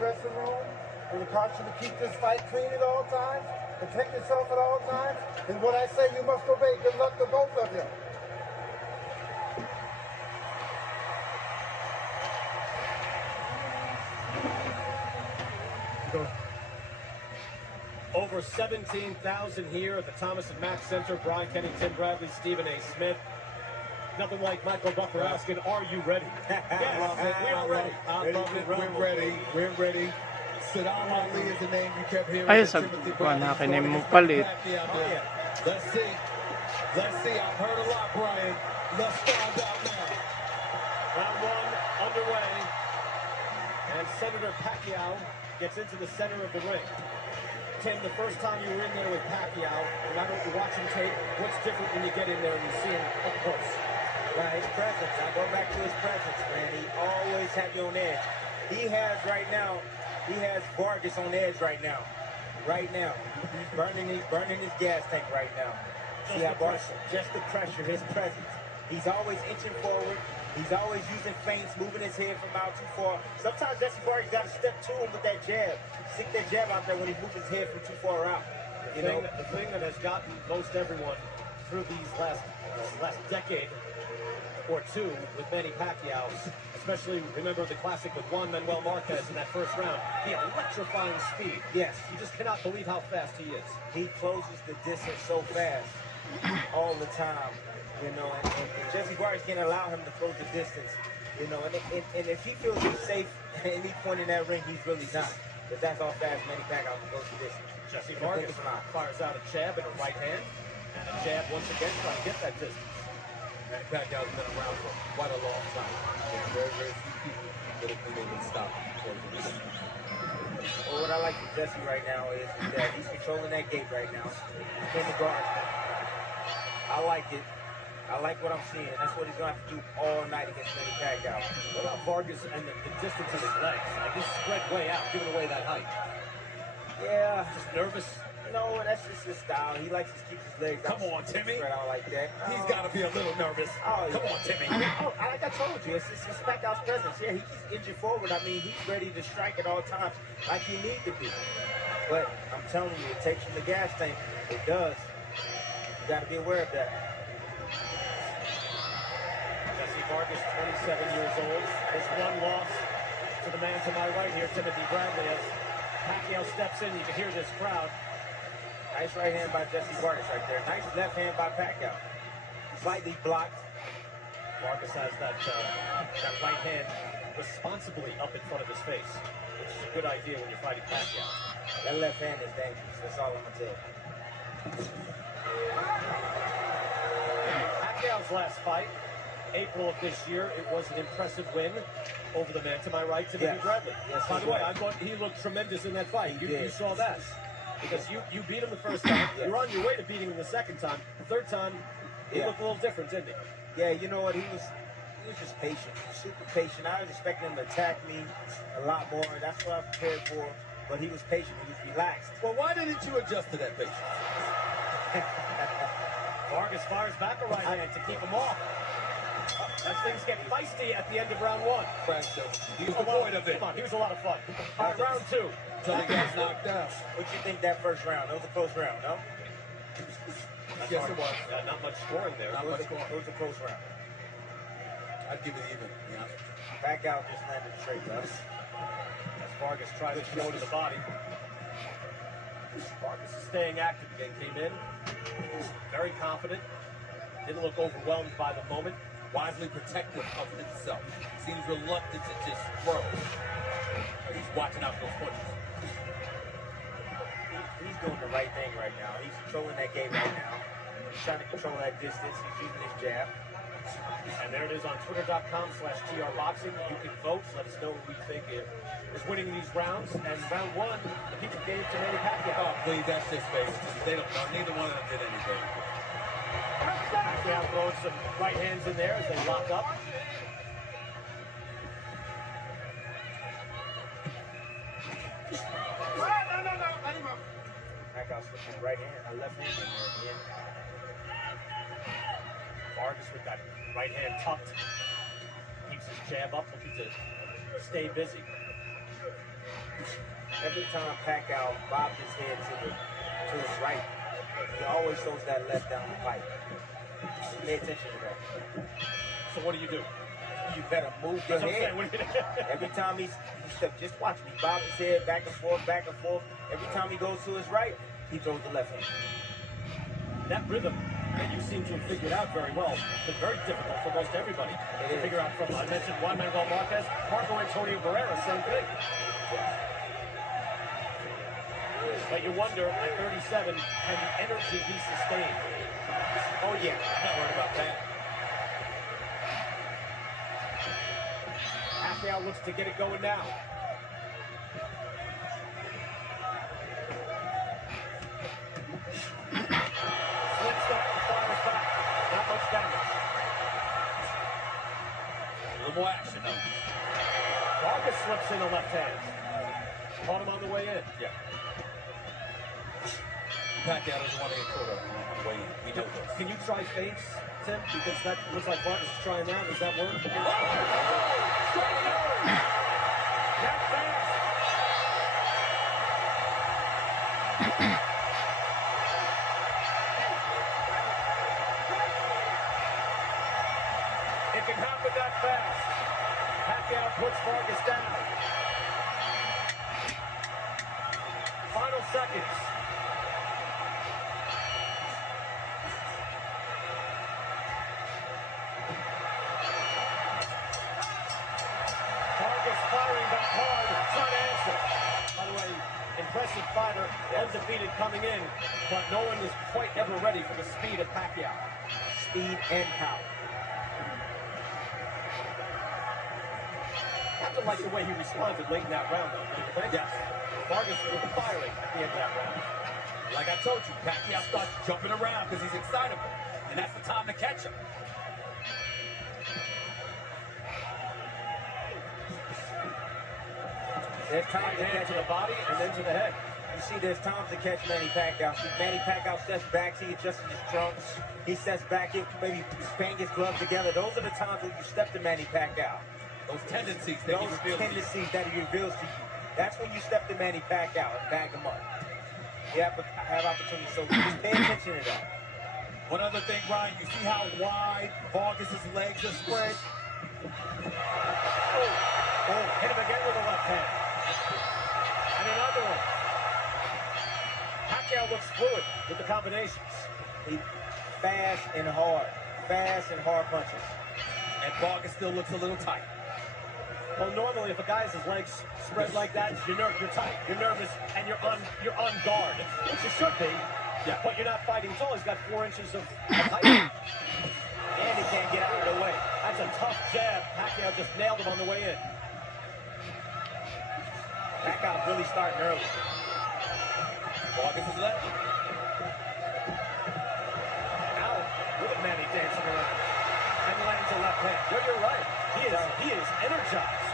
dressing room and it costs you to keep this fight clean at all times, protect yourself at all times, and what I say you must obey. Good luck to both of you. Over 17,000 here at the Thomas and Mack Center. Brian Kenny, Tim Bradley, Stephen A. Smith. Nothing like Michael Buffer asking, are you ready? Yes, we are ready. We're ready. We're ready. Saddam Ali is the name you kept hearing. Ay, nakinig mo palit. Let's see. Let's see. I've heard a lot, Brian. Let's find out now. Round one underway. And Senator Pacquiao gets into the center of the ring. Tim, the first time you were in there with Pacquiao, no matter what you're watching tape, what's different when you get in there and you see him up close? Well, his presence. I go back to his presence, man. He always had you on edge. He has Vargas on edge right now. Right now. He's burning his gas tank right now. See how Vargas, just the pressure, his presence. He's always inching forward. He's always using feints, moving his head from out too far. Sometimes Jesse Vargas got to step to him with that jab. Stick that jab out there when he moves his head from too far out. The thing that has gotten most everyone through these last decade or two with Manny Pacquiao, especially remember the classic with Juan Manuel Marquez in that first round, the electrifying speed. Yes. You just cannot believe how fast he is. He closes the distance so fast all the time. And Jesse Vargas can't allow him to close the distance, and if he feels he's safe at any point in that ring, he's really not. But that's how fast Manny Pacquiao can go the distance. Jesse Vargas fires out a jab and a right hand, and a jab once again trying to get that distance. Manny Pacquiao's been around for quite a long time. There's very, very few people that have been able to stop him. Well, what I like from Jesse right now is that he's controlling that gate right now. In the guard. I like it. I like what I'm seeing. That's what he's going to have to do all night against Manny Pacquiao. What about Vargas and the distance of his legs? Like he's spread way out, giving away that height. Yeah. Just nervous? No, that's just his style. He likes to keep his legs out. Come on, Timmy. Spread out like that. He's got to be a little nervous. Oh, yeah. Come on, Timmy. Like I told you, it's Pacquiao's presence. Yeah, he keeps inching forward. I mean, he's ready to strike at all times like he needs to be. But I'm telling you, it takes from the gas tank. It does. You got to be aware of that. Jesse Vargas, 27 years old. His one loss to the man to my right here, Timothy Bradley. As Pacquiao steps in, you can hear this crowd. Nice right hand by Jesse Vargas right there. Nice left hand by Pacquiao. Slightly blocked. Vargas has that right hand responsibly up in front of his face, which is a good idea when you're fighting Pacquiao. That left hand is dangerous. That's all I'm going to tell you. Pacquiao's last fight, April of this year, it was an impressive win over the man to my right, Timothy Bradley. Yes, by the way, I thought he looked tremendous in that fight. You saw that. Because you beat him the first time. You're on your way to beating him the second time. The third time, he looked a little different, didn't he? Yeah, you know what? He was just patient. Super patient. I was expecting him to attack me a lot more. That's what I prepared for. But he was patient. He was relaxed. Well, why didn't you adjust to that patience? Vargas fires back a right hand to keep him off. As things get feisty at the end of round one. He was devoid of it. Come on, he was a lot of fun. All right, round two. Until he got knocked out. What you think that first round? That was a close round, no? Yes, it was. Not much scoring there. Not much scoring. It was a close round. I'd give it even. Yeah. Pacquiao just landed straight up. As Vargas tries to go to the body. Vargas is staying active again. Came in very confident. Didn't look overwhelmed by the moment. Wisely protective of himself. Seems reluctant to just throw. He's watching out for those punches. He's doing the right thing right now. He's controlling that game right now. He's trying to control that distance. He's using his jab. And there it is on twitter.com/trboxing. You can vote. Let us know who you think is winning these rounds. And round one, the people gave to Manny Pacquiao. Oh, please, that's his face. They don't know. Neither one of them did anything. Pacquiao throwing some right hands in there as they lock up. Pacquiao slipped his right hand, left hand in there again. Vargas with that right hand tucked. Keeps his jab up, looking to stay busy. every time Pacquiao bobs his head to his right, he always throws that left down the pipe. Pay attention to that. So what do? You better move your head. Every time he steps, just watch me. Bob his head back and forth, back and forth. Every time he goes to his right, he throws the left hand. That rhythm that you seem to have figured out very well, but very difficult for most everybody to figure out. From I mentioned Juan Manuel Vargas, Marco Antonio Barrera, same thing. But you wonder at 37, can the energy be sustained? Oh yeah, I'm not worried about that. Pacquiao looks to get it going now. Slip step and fires back. Not much damage. A little more action, though. Vargas slips in the left hand. Caught him on the way in. Yeah. Pacquiao doesn't want to get caught up on the way in. We know this. Can you try feints, Tim? Because that looks like Vargas is trying now. Does that work? That fast. It can happen that fast. Pacquiao puts Vargas down. Final seconds. Vargas firing back hard, trying to answer. By the way, impressive fighter, undefeated coming in, but no one is quite ever ready for the speed of Pacquiao. Speed and power. I have to like the way he responded late in that round, though, don't you think? Yes. Vargas was firing at the end of that round. Like I told you, Pacquiao starts jumping around because he's excitable. And that's the time to catch him. There's time to Hand catch to the body and then to the head. You see, there's times to catch Manny Pacquiao. See, Manny Pacquiao steps back, he adjusts his trunks. He steps back, he maybe bang his gloves together. Those are the times when you step to Manny Pacquiao. Those tendencies that he reveals to you. reveals to you. That's when you step to Manny Pacquiao and bag him up. You have opportunity, so just pay attention to that. One other thing, Ryan, you see how wide Vargas' legs are spread? Oh, hit him again with the left hand. And another one. Pacquiao looks fluid with the combinations. He fast and hard punches. And Vargas still looks a little tight. Well, normally if a guy has his legs spread like that, you're tight, you're nervous, and you're on guard, which you should be. Yeah. But you're not fighting tall. He's got 4 inches of height. And he can't get out of the way. That's a tough jab. Pacquiao just nailed him on the way in. Pacquiao really starting early. Vargas is left. Now, look at Manny dancing around. And lands a left hand. You're right. He is energized.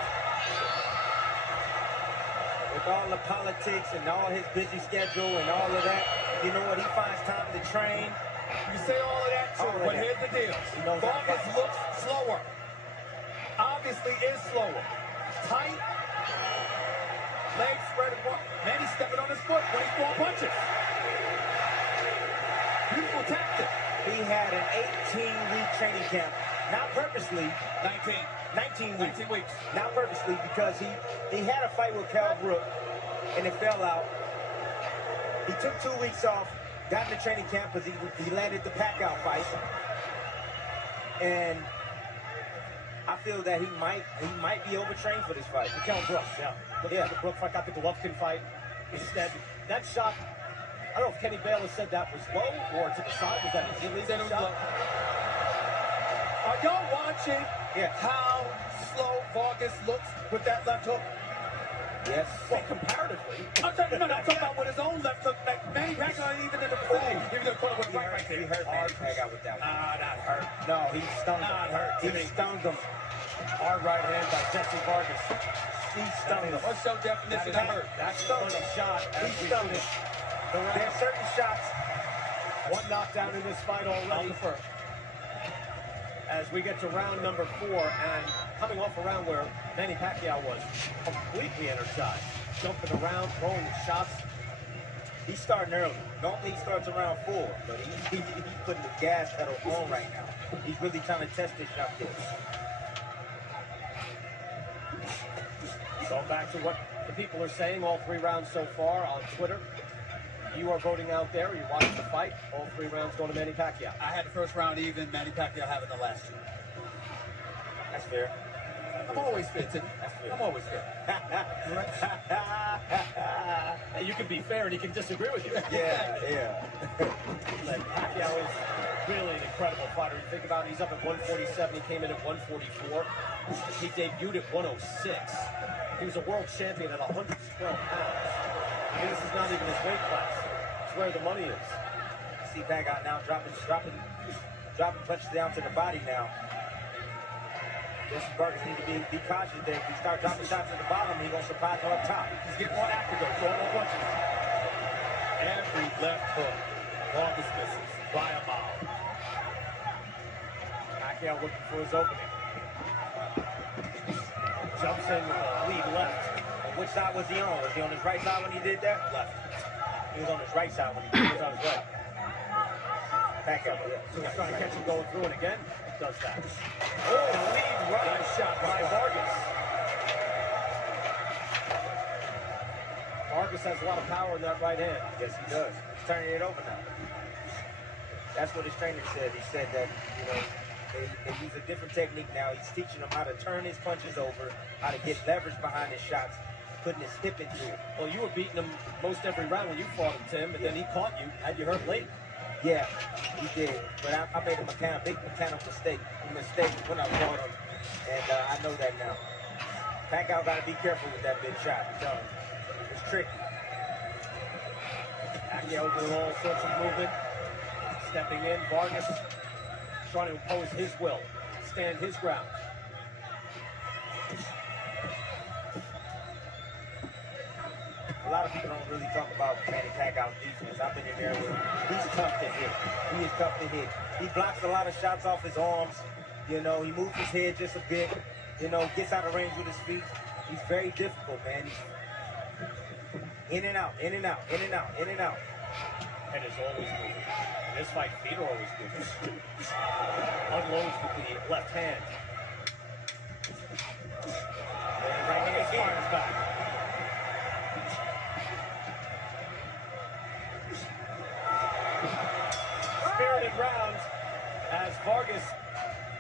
With all the politics and all his busy schedule and all of that, you know what? He finds time to train. You say all of that, too, All of but that. here's the deal. He knows how to Vargas fight. looks slower. Obviously is slower. Tight. Legs spread apart. Man, he's stepping on his foot when he's throwing punches. Beautiful tactic. He had an 18-week training camp. Not purposely. 19 weeks. weeks. Not purposely, because he had a fight with Cal Brook, and it fell out. He took 2 weeks off, got in the training camp because he landed the Pacquiao fight. And I feel that he might be overtrained for this fight. Cal Brook, yeah. The Brook fight got the Golovkin fight. Instead, that shot, I don't know if Kenny Bayless said that was low or to the side. Was that his illegal shot? Are y'all watching how slow Vargas looks with that left hook? Yes. Well, comparatively. I'm talking about with his own left hook. Like Manny Pacquiao ain't even in the vicinity. He was going to put a right there. He hurt Manny Pacquiao with that one. Not hurt. No, he stung him. Not hurt. He stung him. Hard right hand by Jesse Vargas. He stung him. What's your definition of hurt? That's the shot. He stung him. There are certain shots. One knockdown in this fight already. As we get to round number 4, and coming off a round where Manny Pacquiao was completely energized. jumping around, throwing shots. He's starting early. Normally he starts around 4, but he's putting the gas pedal on right now. He's really trying to test this young kid. Going back to what the people are saying, all 3 rounds so far on Twitter. You are voting out there. You're watching the fight. All 3 rounds going to Manny Pacquiao. I had the first round even. Manny Pacquiao having the last 2. That's fair. I'm always fair, Tim. That's fair. I'm always fair. You can be fair and he can disagree with you. Yeah. Like, Pacquiao is really an incredible fighter. You think about it, he's up at 147. He came in at 144. He debuted at 106. He was a world champion at 112 pounds. I mean, this is not even his weight class. It's where the money is. See Pacquiao now dropping punches down to the body now. This Vargas need to be cautious there. If he start dropping shots at the bottom, he's going to surprise him up top. He's getting more active though, throwing more punches. Every left hook, Vargas misses by a mile. Pacquiao looking for his opening. Jumps in with a lead left. Which side was he on? Was he on his right side when he did that? Left. He was on his right side when he did it. He was on his right. Pacquiao. So he's trying to catch him going through, and again, does that. Oh, lead right. Nice shot by Vargas. Vargas has a lot of power in that right hand. Yes, he does. He's turning it over now. That's what his trainer said. He said that, they use a different technique now. He's teaching him how to turn his punches over, how to get leverage behind his shots, putting his hip into it. Well, you were beating him most every round when you fought him, Tim, and then he caught you. Had you hurt late? Yeah, he did. But I made a big mechanical mistake when I fought him, and I know that now. Pacquiao got to be careful with that big shot. It's tricky. Pacquiao doing all sorts of movement, stepping in. Vargas trying to impose his will, stand his ground. A lot of people don't really talk about Manny Pacquiao's defense. I've been in there with him. He's tough to hit. He is tough to hit. He blocks a lot of shots off his arms. He moves his head just a bit. Gets out of range with his feet. He's very difficult, man. He's in and out, in and out, in and out, in and out. Head is always moving. In this fight, feet are always moving. Unloads with the left hand. And right hand fires back. Spirited round as Vargas.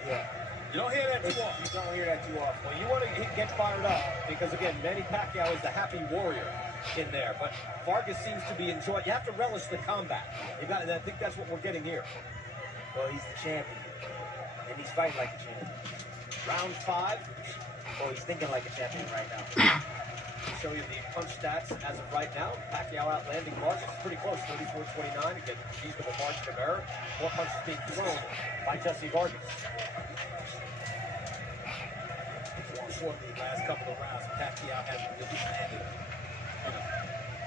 Yeah. You don't hear that too often. You don't hear that too often. Well, you want to get fired up because, again, Manny Pacquiao is the happy warrior in there. But Vargas seems to be enjoying. You have to relish the combat. And I think that's what we're getting here. Well, he's the champion. And he's fighting like a champion. Round 5. Oh, he's thinking like a champion right now. Show you the punch stats as of right now. Pacquiao outlanding Vargas pretty close, 34-29. Again, reasonable margin of error. More punches being thrown by Jesse Vargas. Unfortunately, last couple of rounds, Pacquiao hasn't really landed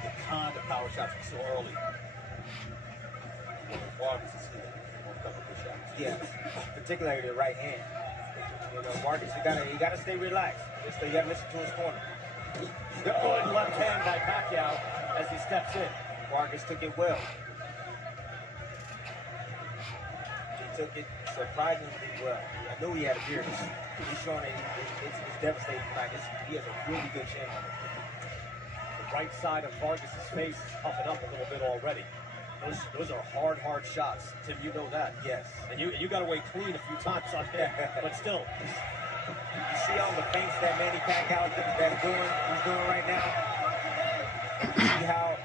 the kind of power shots we saw early. Vargas is hitting on a couple of good shots. Yeah, particularly the right hand. Vargas, you gotta stay relaxed. You gotta listen to his corner. Good left hand by Pacquiao as he steps in. Vargas took it well. He took it surprisingly well. I knew he had a beard. He's showing that it's devastating. He has a really good chin on it. The right side of Vargas' face is puffing up a little bit already. Those are hard shots. Tim, you know that. Yes. And you got away clean a few times on him, but still. You see all the feints that Manny Pacquiao he's doing right now? And you see how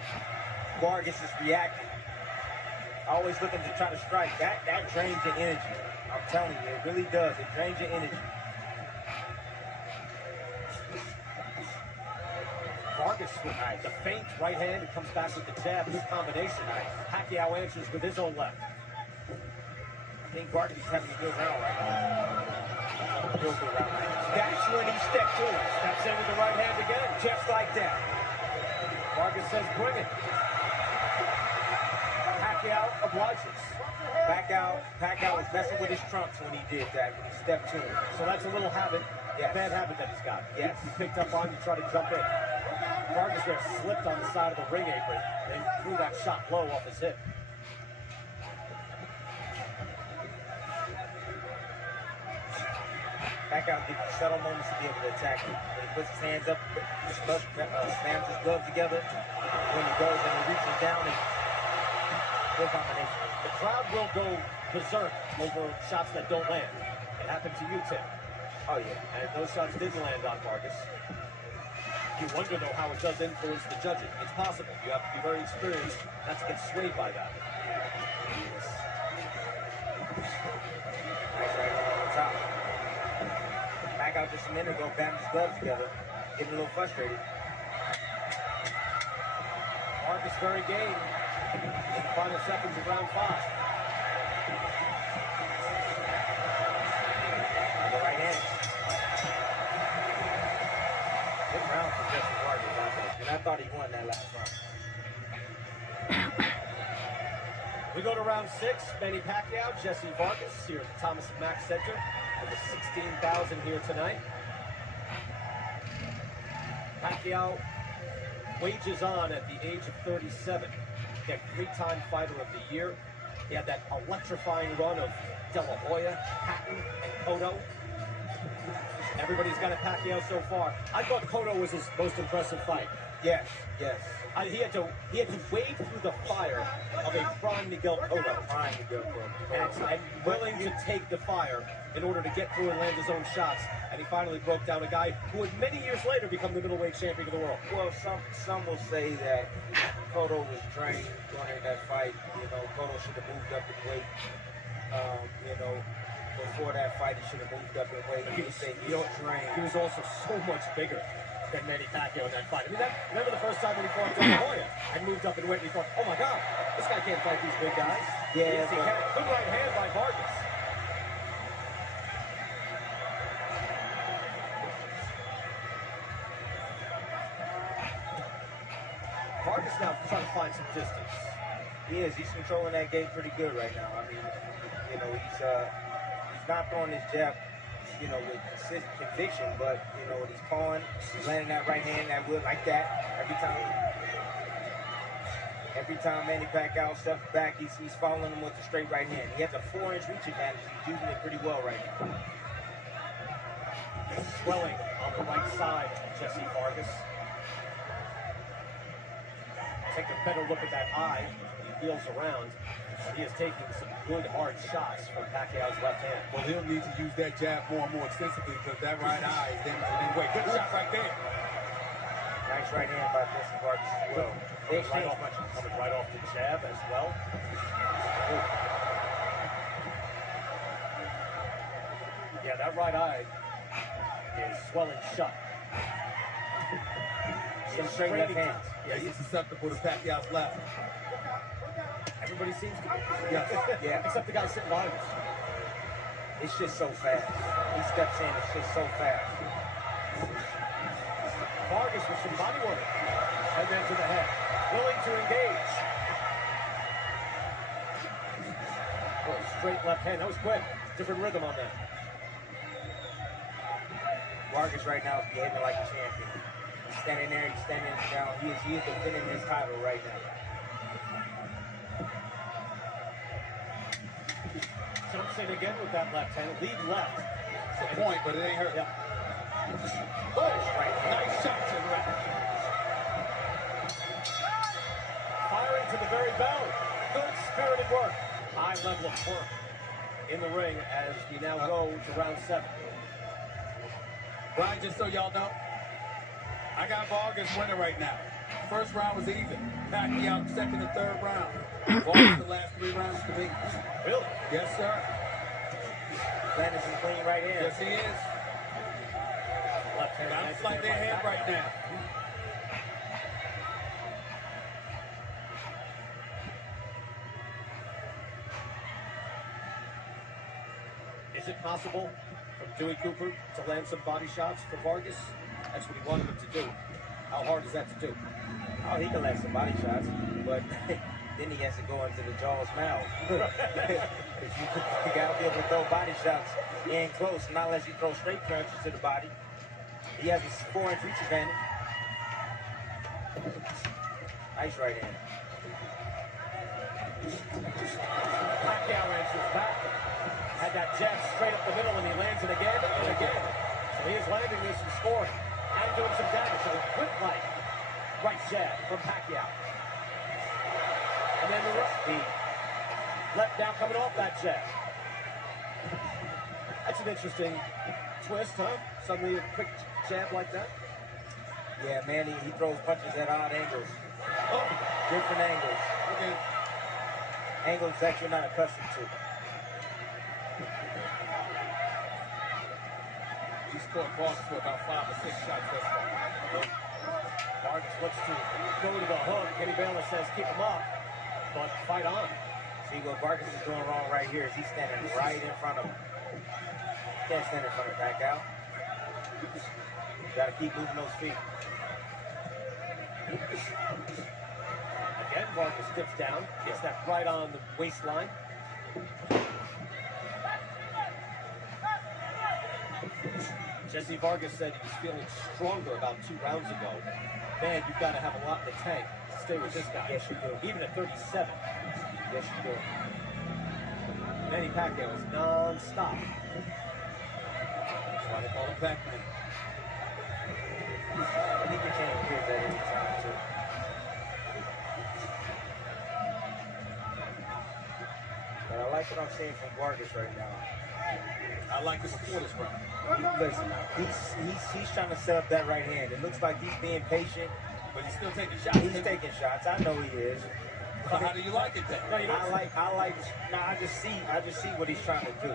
Vargas is reacting. Always looking to try to strike. That drains your energy. I'm telling you, it really does. It drains your energy. Vargas with the feint right hand and comes back with the jab. Good combination. Pacquiao answers with his own left. I think Vargas is having a good round right now. Real good round right now. That's when he steps in. Steps in with the right hand again. Just like that. Vargas says, bring it. Pacquiao obliges. Pacquiao was messing with his trunks when he did that, when he stepped in. So that's a little habit, yes. Bad habit that he's got. Yes. He picked up on, you try to jump in. Vargas there slipped on the side of the ring apron and threw that shot low off his hip. Pacquiao gives you subtle moments to be able to attack him. When he puts his hands up, slams his gloves together. When he goes and he reaches down and good combination. The crowd will go berserk over shots that don't land. It happened to you, Tim. Oh, yeah. And those shots didn't land on Vargas. You wonder, though, how it does influence the judging. It's possible. You have to be very experienced not to get swayed by that. Nice right hand on top. Back out just a minute ago, batting his gloves together, getting a little frustrated. Vargas very game in the final seconds of round 5. The right hand. Good round for Jesse Vargas out there. And I thought he won that last round. We go to round 6. Manny Pacquiao, Jesse Vargas here at the Thomas & Mack Center. Over 16,000 here tonight. Pacquiao wages on at the age of 37. Again, 3-time fighter of the year. He had that electrifying run of De La Hoya, Patton, and Cotto. Everybody's got a Pacquiao so far. I thought Cotto was his most impressive fight. Yes, yes. He had to wade through the fire of a prime Miguel Cotto. Prime Miguel Cotto. And willing to take the fire in order to get through and land his own shots. And he finally broke down a guy who would many years later become the middleweight champion of the world. Well, some will say that Cotto was drained during that fight. You know, Cotto should have moved up in weight. You know, before that fight, he should have moved up in weight. He was drained. He was also so much bigger than Manny Pacquiao in that fight. I mean, remember the first time when he fought De La Hoya and moved up in weight and he thought, oh my God, this guy can't fight these big guys. Yeah, yes, he can. Good right hand by Vargas. Vargas now trying to find some distance. He is. He's controlling that game pretty good right now. I mean, you know, he's not throwing his jab, you know, with conviction, but you know, when he's pawing, he's landing that right hand that would like that every time. Every time Manny Pacquiao steps back, he's following him with the straight right hand. He has a 4-inch reach advantage. He's using it pretty well right now. Swelling on the right side of Jesse Vargas. Take a better look at that eye. He wheels around. He is taking some good hard shots from Pacquiao's left hand. Well, he'll need to use that jab more and more extensively because that right eye is damaging anyway. Good shot right there. Nice right hand by Jesse Vargas as well. Coming right off the jab as well. Yeah, that right eye is swelling shut. Some straight left hands. Yeah, he's susceptible to Pacquiao's left. Everybody seems to be. Yes. Yeah. Except the guy sitting behind us. It's just so fast. He steps in, it's just so fast. Vargas with some body work. And then to the head. Willing to engage. Oh, straight left hand. That was quick. Different rhythm on that. Vargas right now is behaving like a champion. He's standing there, he's standing down. He is defending his title right now. Jumps in again with that left hand. Lead left. It's a point, but it ain't hurt. Yep. Oh, right. Nice shot to the right. Firing to the very bell. Good spirited work. High level of work in the ring as we now go to round 7. Brian, just so y'all know, I got Vargas winning right now. First round was even. Pacquiao second and third round. Vargas the last 3 rounds to me. Really? Yes, sir. Landing some clean right hand. Yes, he is. Left hand. Got him slightly ahead right now. Is it possible from Dewey Cooper to land some body shots for Vargas? That's what he wanted him to do. How hard is that to do? Oh, he can land some body shots, but then he has to go into the jaw's mouth. you gotta be able to throw body shots in close, not unless you throw straight punches to the body. He has a 4-inch reach advantage. Nice right hand. Pacquiao answers back. Had that jab straight up the middle, and he lands it again and again. So he is landing this and scoring and doing some damage. So a quick right jab from Pacquiao. And then the left down coming off that jab. That's an interesting twist, huh? Suddenly a quick jab like that. Yeah, man, he throws punches at odd angles. Oh, Different angles. okay. Angles that you're not accustomed to. He's caught Vargas for about 5 or 6 shots thus far. Vargas looks to go to the hook. Kenny Bayless says keep him up, but fight on. See what Vargas is doing wrong right here is he's standing right in front of him. Can't stand in front of Pacquiao. Got to keep moving those feet. Again, Vargas dips down, gets that right on the waistline. Jesse Vargas said he was feeling stronger about 2 rounds ago. Man, you've got to have a lot in the tank to stay with this guy. Yes, you do. Even at 37. Yes, you do. Manny Pacquiao is non-stop. That's why they call him Pac-Man. And he can change gears at any time, too. But I like what I'm seeing from Vargas right now. I like this before this round. Listen, he's trying to set up that right hand. It looks like he's being patient. But he's still taking shots. He's taking shots. I know he is. So how do you like it then? No, you don't. I just see what he's trying to do.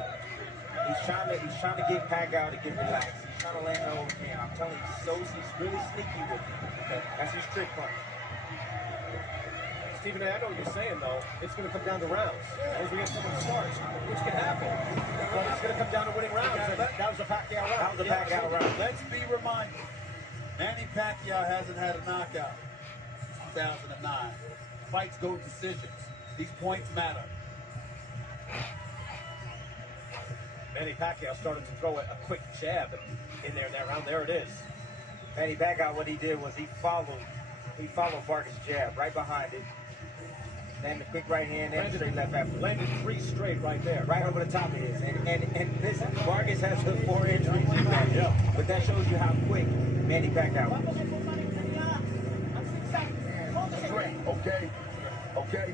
He's trying to get Pacquiao to get relaxed. He's trying to land the overhand. I'm telling you, he's really sneaky with it. Okay? That's his trick punch. Stephen, I know what you're saying, though. It's going to come down to rounds. As we get someone starts, which can happen. But it's going to come down to winning rounds. And that was a Pacquiao round. That was a Pacquiao round. Let's be reminded, Manny Pacquiao hasn't had a knockout since 2009. Fights go to decisions. These points matter. Manny Pacquiao started to throw a quick jab in there in that round. There it is. Manny Pacquiao, what he did was he followed Vargas' jab right behind it. Then the quick right hand and straight left after. Landed 3 straight right there. Right over the top of his. And listen, Vargas has 4 injuries. Yeah. But that shows you how quick Manny Pacquiao is. Okay.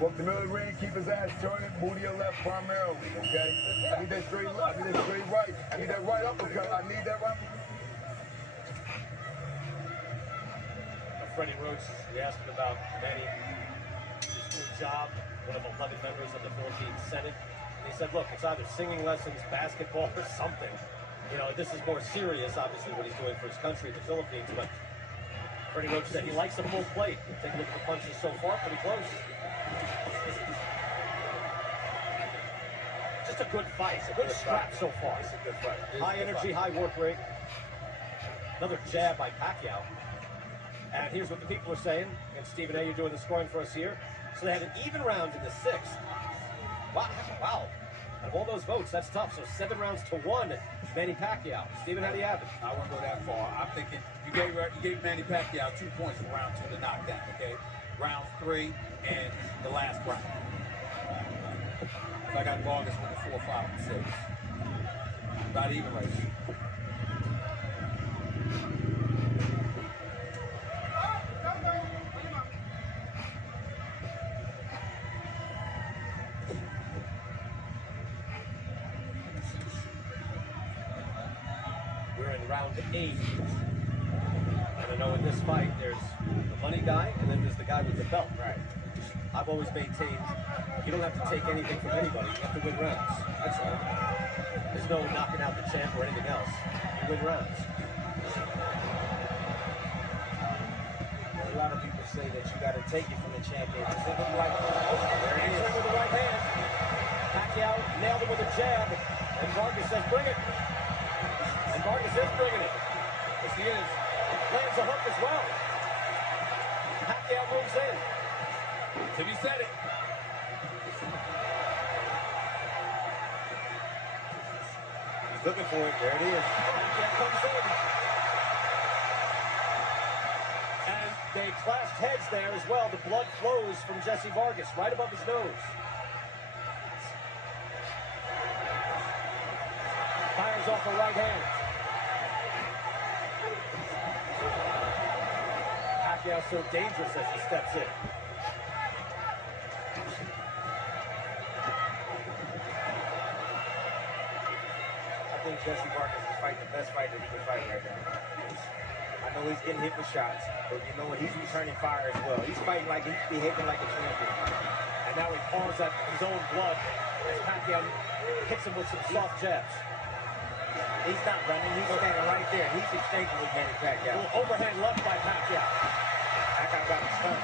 Walk the middle of the ring, keep his ass turning, move to your left primarily, okay? I need that straight left, I need that straight right. I need that right uppercut, I need that right. Freddie Roach, we asked him about Manny, his new job, one of 11 members of the Philippine Senate. And he said, look, it's either singing lessons, basketball, or something. You know, this is more serious, obviously, what he's doing for his country, the Philippines. But Freddie Roach said he likes a full plate. Take a look at the punches so far, pretty close. Just a good fight, a good scrap so far. It's a good fight. High energy, high work rate. Another jab by Pacquiao. And here's what the people are saying. And Stephen A., you're doing the scoring for us here. So they had an even round in the 6th. Wow. Out of all those votes, that's tough. So 7 rounds to 1, Manny Pacquiao. Stephen, how do you have it? I won't go that far. I'm thinking you gave Manny Pacquiao 2 points for round 2 to knock down, okay? Round 3 and the last round. So I got Vargas with the 4, 5, and 6. About even right here. Round 8. And I know in this fight, there's the money guy, and then there's the guy with the belt. Right. I've always maintained you don't have to take anything from anybody. You have to win rounds. That's all. There's no knocking out the champ or anything else. You win rounds. A lot of people say that you got to take it from the champion. There it is. Answering with the right hand. Pacquiao nailed him with a jab, and Vargas says, bring it. And Vargas is bringing it. Yes, he is. Lands a hook as well. Pacquiao moves in. Timmy said it. He's looking for it. There it is. Pacquiao comes in. They clashed heads there as well. The blood flows from Jesse Vargas right above his nose. Fires off a right hand. Pacquiao so dangerous as he steps in. I think Jesse Vargas is fighting the best fight that he can fight right now. I know he's getting hit with shots, but you know what? He's returning fire as well. He's fighting like he's behaving like a champion. And now he pours at his own blood as Pacquiao hits him with some soft jabs. He's not running. He's standing right there. He's exchanging with Manny Pacquiao. Overhand left by Pacquiao. Pacquiao got him stunned.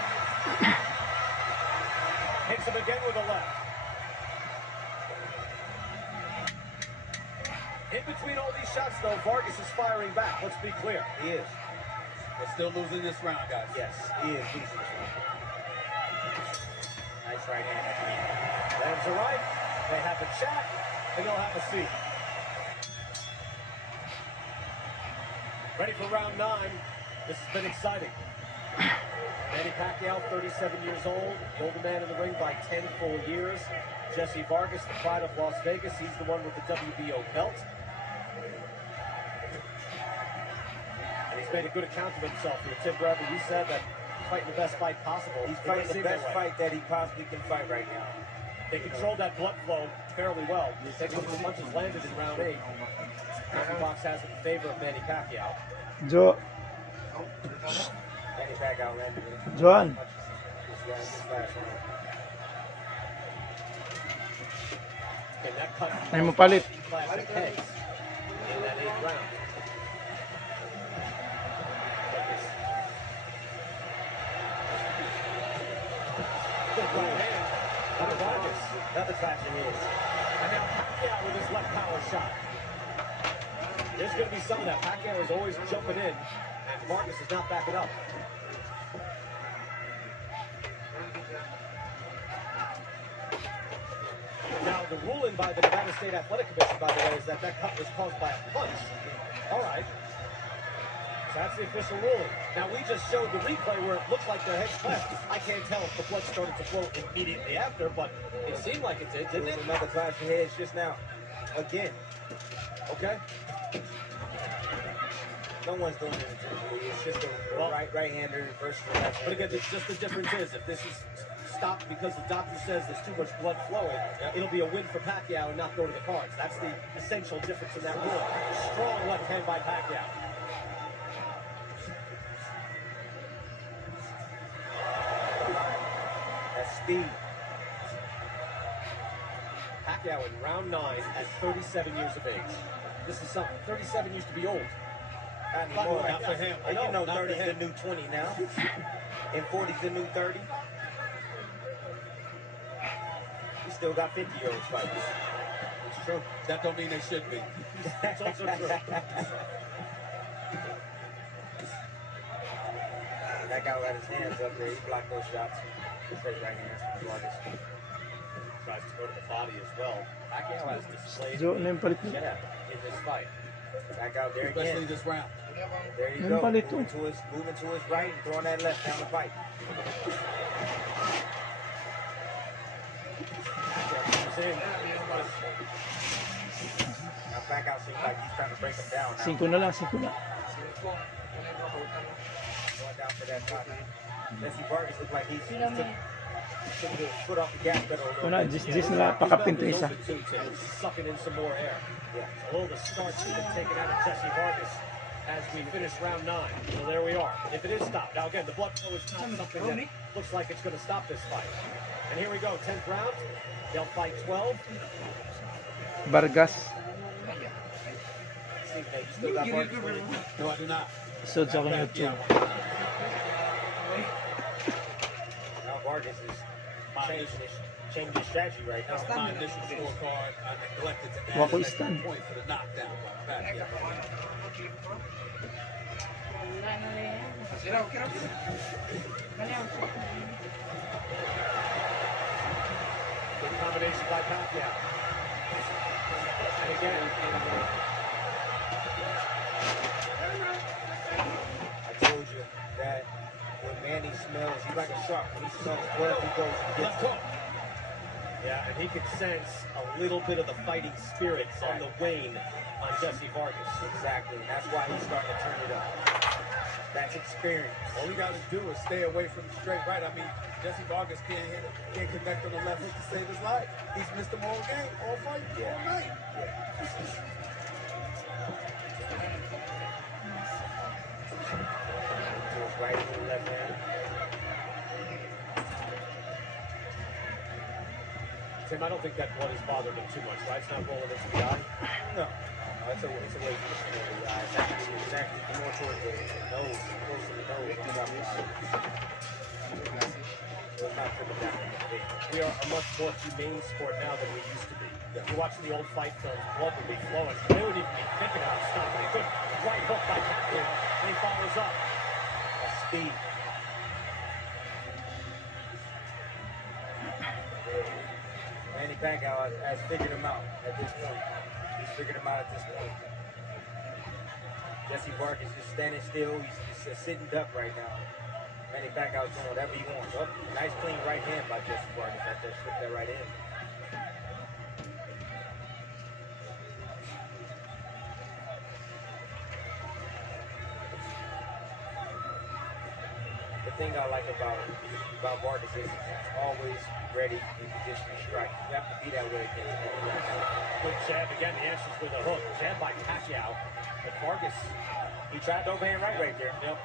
Hits him again with a left. In between all these shots, though, Vargas is firing back. Let's be clear. He is. We're still losing this round, guys. Yes, he is. He's nice right hand. Lands a right. They have a chat, and they'll have a seat. Ready for round 9. This has been exciting. Manny Pacquiao, 37 years old, the older man in the ring by 10 full years. Jesse Vargas, the pride of Las Vegas. He's the one with the WBO belt. And he's made a good account of himself here. Tim Bradley, you said that he's fighting the best fight possible. He's fighting the best fight that he possibly can fight right now. They controlled that blood flow fairly well. They got some punches landed in round 8. The box has it in favor of Manny Pacquiao. Jo, Manny Pacquiao landed it. Joan. This last round. And that cut Ay mo palit. classic heads in that 8th round. Good right hand by Vargas. Another clash of heads. And now Pacquiao with his left power shot. There's going to be some of that. Pacquiao is always jumping in, and Vargas is not backing up. Now, the ruling by the Nevada State Athletic Commission, by the way, is that that cut was caused by a punch. All right. So that's the official ruling. Now, we just showed the replay where it looked like their heads clashed. I can't tell if the blood started to flow immediately after, but it seemed like it did, There didn't was it? another clash of heads just now. Again. Okay. No one's doing it. It's just a right-hander versus a left. But again, it's just the difference is if this is stopped because the doctor says there's too much blood flowing, it'll be a win for Pacquiao and not go to the cards. That's the essential difference in that rule. Strong left hand by Pacquiao. That's speed. Pacquiao in round 9 at 37 years of age. This is something. 37 used to be old. Not anymore. Not for him. And you know Not for 30's the him. new 20 now. And 40's the new 30. We still got 50-year-olds fighting. It's true. That don't mean they should be. That's also true. That guy got his hands up there. He blocked those shots. Straight right hands. Vargas. Tries to go to the body as well. Pacquiao has displayed Jo, ano yung palit mo? jab in this fight. Back out there Especially again. this round. There you Ano go. palit to? Moving to his right and throwing that left down the pipe. Comes in. Now back out seems like he's trying to break him down now. 5 na lang, 5 na. Going down for that shot. Jesse Vargas looks like he took his foot off the gas pedal a little Una, bit. Jis na pakapinto isa. He's sucking in some more air. Yeah. A little of the starch has been taken out of Jesse Vargas as we finish round 9. So there we are. If it is stopped, now again, the blood flow is not something that looks like it's going to stop this fight. And here we go, 10th round. They'll fight 12. Vargas. Stephen A., you still got Vargas winning? No, I do not. So, sa akin YouTube. Now Vargas is changing his strategy right now. My initial scorecard, I neglected to add Wako an extra stand. point for the knockdown by Pacquiao. Good combination by Pacquiao. And again, I told you that when He's like a shark. When he smells blood, he goes and gets Left it. hook. Yeah, and he can sense a little bit of the fighting spirit on the wane on Jesse Vargas. Exactly. And that's why he's starting to turn it up. That's experience. All you got to do is stay away from the straight right. I mean, Jesse Vargas can't hit it, can't connect on the left hook to save his life. He's missed them all game, all fight, all night. To his right and left hand. Tim, I don't think that blood has bothered him too much, right? It's not rolling into the eye. No. It's away from the center of the eye. It's actually more towards the nose, close to the nose. On the outside. So it's not trickling down in the face. We are a much more humane sport now than we used to be. If you're watching the old fight films, blood would be flowing. They wouldn't even be thinking about stopping. A good right hook by Pacquiao, and he follows up. That's speed. Manny Pacquiao has figured him out at this point. He's figured him out at this point. Jesse Vargas is standing still. He's a sitting duck right now. Manny Pacquiao's doing whatever he wants. Oh, nice clean right hand by Jesse Vargas. That just slipped that right in. The thing I like about Vargas is he's always ready in position to strike. You have to be that way against him. Good jab again. The answer's with a hook. Jab by Pacquiao. But Vargas, He tried to overhand right there. yep.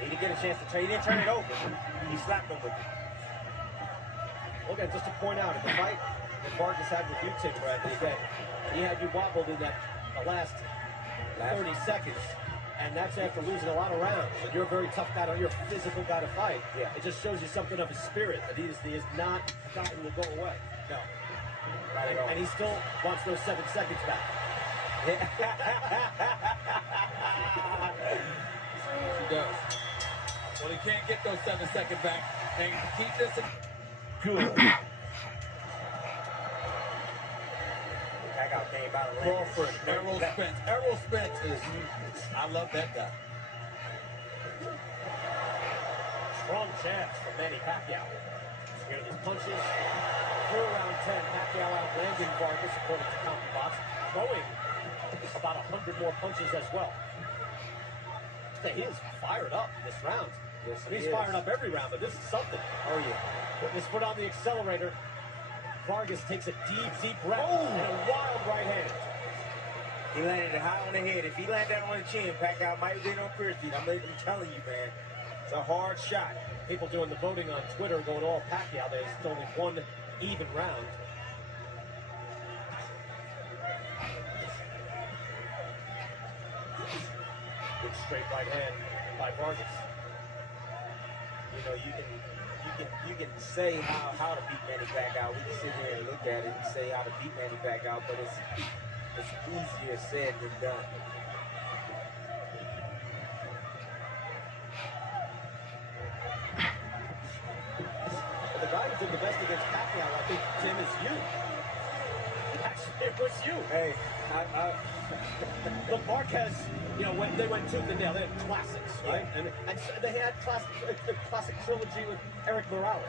He didn't get a chance to turn. He didn't turn it over. He slapped him with it. Well, again, just to point out, in the fight that Vargas had with you, Tim Bradley, again, he had you wobbled in the last 30 seconds. And that's after losing a lot of rounds. And you're a very tough guy, you're a physical guy to fight. Yeah. It just shows you something of his spirit, that he has not gotten to go away. No. Not at all. And he still wants those 7 seconds back. He does. Well, he can't get those 7 seconds back. And keep this in. Good. Pacquiao came out and Crawford, Errol Spence. Errol Spence is, I love that guy. Strong jabs from Manny Pacquiao. Here are these punches. Through round 10, Pacquiao outlanding Vargas according to CompuBox, throwing about 100 more punches as well. He is fired up this round. Yes, I mean, he's he is. fired up every round, but this is something. Oh, yeah. Putting his foot on the accelerator. Vargas takes a deep, deep breath and a wild right hand. He landed it high on the head. If he landed that on the chin, Pacquiao might have been on Fear Street. I'm telling you, man. It's a hard shot. People doing the voting on Twitter going all Pacquiao. There's only one even round. Good straight right hand by Vargas. You know, you can say how to beat Manny Pacquiao. We can sit here and look at it and say how to beat Manny Pacquiao, but it's easier said than done. But the guy who did the best against Pacquiao, I think, Tim, is you. It was you. Hey, Look, Marquez, you know, when they went tooth and nail, they had classics, right? Yeah. And they had the classic trilogy with Eric Morales.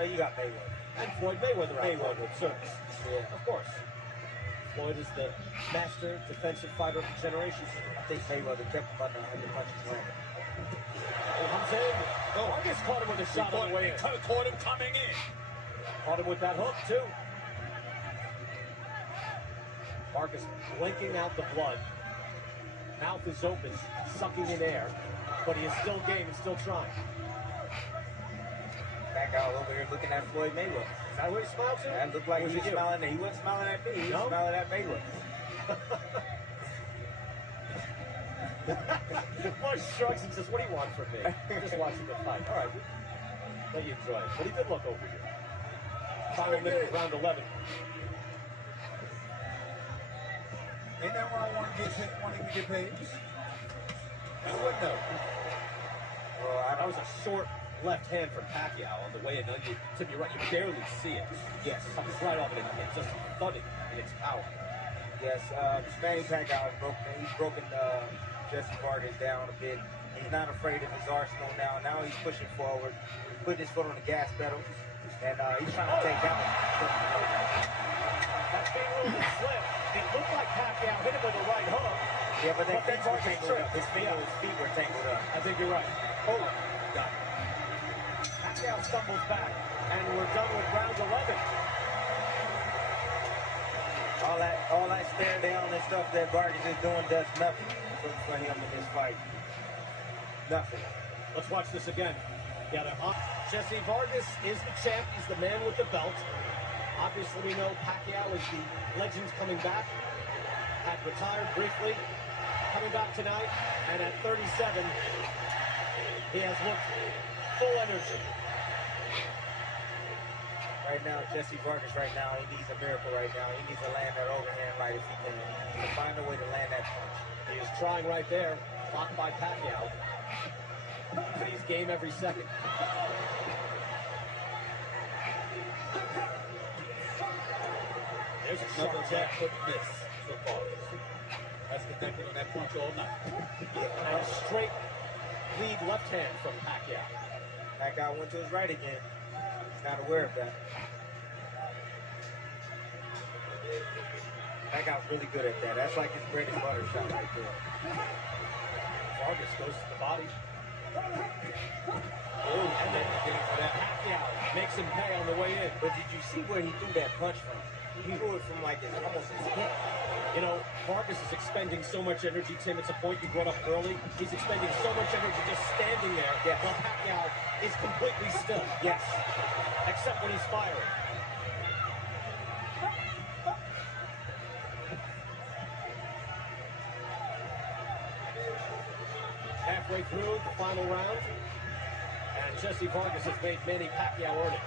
you got Mayweather. And Floyd Mayweather. Mayweather. With service. Yeah. Of course. Floyd is the master defensive fighter of the generation. I think Mayweather kept him under 100 punches landed. Comes in. Vargas caught him with a shot on the way in. Caught him coming in. Caught him with that hook, too. Vargas blinking out the blood. Mouth is open, sucking in air. But he is still game and still trying. Pacquiao over here looking at Floyd Mayweather. Is that what he smiled to? That looked like Or he is was it you? smiling at. He wasn't smiling at me. He was No? smiling at Mayweather. Mark shrugs and says, what do you want from me? Just watching the fight. All right. Let you enjoy it. But he did look over you. Final minute of round 11. Ain't that why I want to get paid? I wouldn't know. Well, That was a short left hand from Pacquiao on the way in. Tim, you're right. You barely see it. Yes. Comes right off it. It's just thudding in its power. Yes, Manny Pacquiao has broken Jesse Vargas down a bit. He's not afraid of his arsenal now. Now he's pushing forward, putting his foot on the gas pedal, and he's trying to take out. That's being ruled a slip. It looked like Pacquiao hit him with a right hook. Yeah, but then feet were Vargas tangled tripped. up. His feet were tangled up. I think you're right. Oh, got it. Pacquiao stumbles back, and we're done with round 11. All that stare down and stuff that Vargas is doing does nothing for him in this fight. Nothing. Let's watch this again. Jesse Vargas is the champ. He's the man with the belt. Obviously, we know Pacquiao is the legends coming back. Had retired briefly, coming back tonight, and at 37, he has looked full energy. Right now, Jesse Vargas right now, he needs a miracle right now. He needs to land that overhand right if he can. He needs to find a way to land that punch. He is trying right there, blocked by Pacquiao. He's game every second. There's a sharp jab. Couldn't miss so far. That's connected on that punch all night. And a straight lead left hand from Pacquiao. Pacquiao went to his right again. He's not aware of that. Pacquiao's really good at that. That's like his bread and butter shot right there. Vargas goes to the body. Oh, And then Pacquiao makes him pay on the way in. But did you see where he threw that punch from? He threw it from like almost his hip. You know, Vargas is expending so much energy, Tim. It's a point you brought up early. He's expending so much energy just standing there while Pacquiao is completely still. Yes. Except when he's firing. Halfway through the final round, and Jesse Vargas has made Manny Pacquiao earn it.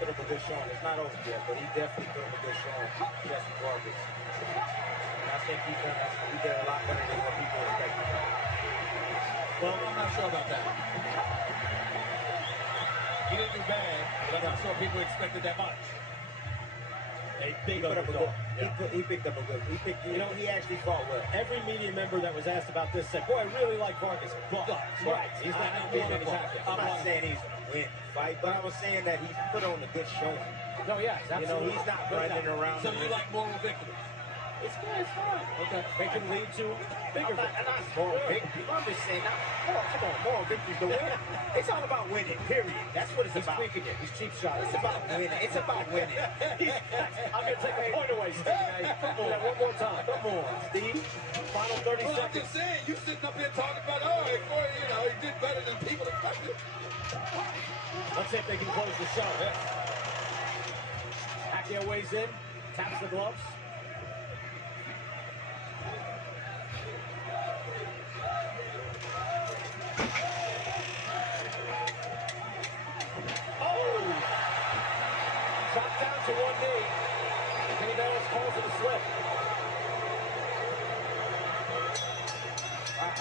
Put up a good showing. It's not over yet, but he definitely put up a good showing. Jesse Vargas. And I think he did a lot better than what people expected. well, I'm not sure about that. He didn't do bad, but I'm not sure people expected that much. A big He put up a underdog. good. He picked up a good. He actually fought well. Every media member that was asked about this said, boy, I really like Vargas. But, Right. he's not going to beat Manny Pacquiao. I'm not saying he's going to win the fight, but I was saying that he's put on a good showing. No, yes, You know, absolutely. he's not running around. So you like moral victories? It's good. It's fine. Okay, they can lead to bigger I'm not moral victory. I'm just saying, come on, moral victories to win. It's all about winning, period. That's what it's He's about. tweaking it. He's cheap shot. It's about winning. It's about winning. I'm going to take a point away, Steve. Come on, one more time. Come on, Steve. Final 30 Well, I'm seconds. just saying, you sitting up here talking about, oh, he did better than people expected. Let's see if they can close the show. Pacquiao weighs in, taps the gloves. Oh! Dropped down to one knee. Kenny Barris calls it a slip.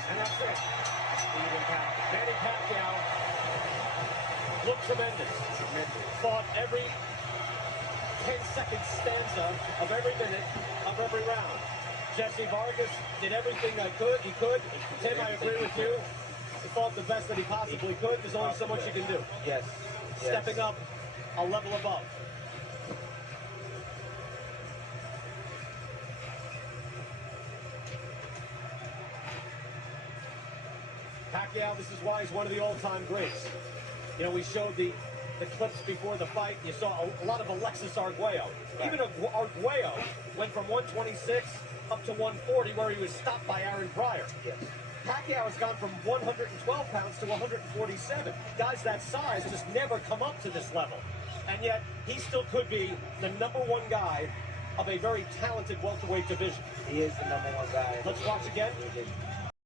And that's it. Even count. Manny Pacquiao looked tremendous. Fought every 10-second stanza of every minute of every round. Jesse Vargas did everything he could. Tim, I agree with you. He fought the best that he possibly could. There's only so much you can do. Yes. Stepping up a level above. Pacquiao, this is why he's one of the all-time greats. You know, we showed the clips before the fight. You saw a lot of Alexis Arguello. Even Arguello went from 126 up to 140, where he was stopped by Aaron Pryor. Yes. Pacquiao has gone from 112 pounds to 147. Guys that size just never come up to this level. And yet, he still could be the #1 guy of a very talented welterweight division. He is the #1 guy. Let's watch again.